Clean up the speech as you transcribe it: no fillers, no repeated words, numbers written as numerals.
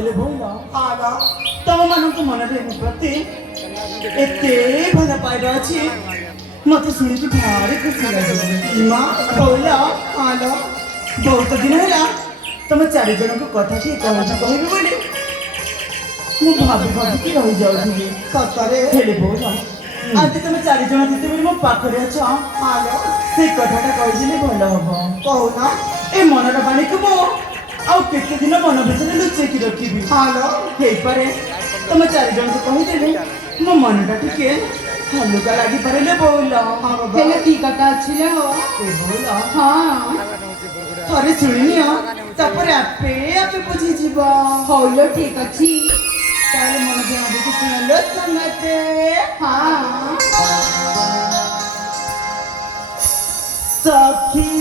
तेरे बोला आला तम मानक मन रे प्रति एते भल पाइबा अछि मते सुनि कि भारी खुशी लागे मां बोला आला बहुत दिन होला तुम चारि जन को कथा की कहबी बोले मु भाभी की रही जाउथि सतरे हेले बोला आज तुम चारि जन थिते बोली मो पाखरे अछ आला से कथाटा कहदिले भल हबो कहूना ए मनर बाणी को मो आउ केते दिन मन भितर लुचे की रखिबी हालो हे पारे तुम चारि जन को कहि देले मो मनटा टिके हल्का लागी पारे बोला हां बाबा हेले की कथा छिले हो ए बोला हां अरे सुनियो तापर आपे आपे बुझी जीवा होलो ठीक अछि ताले मन के आबे को सुनलो संगते हां सखी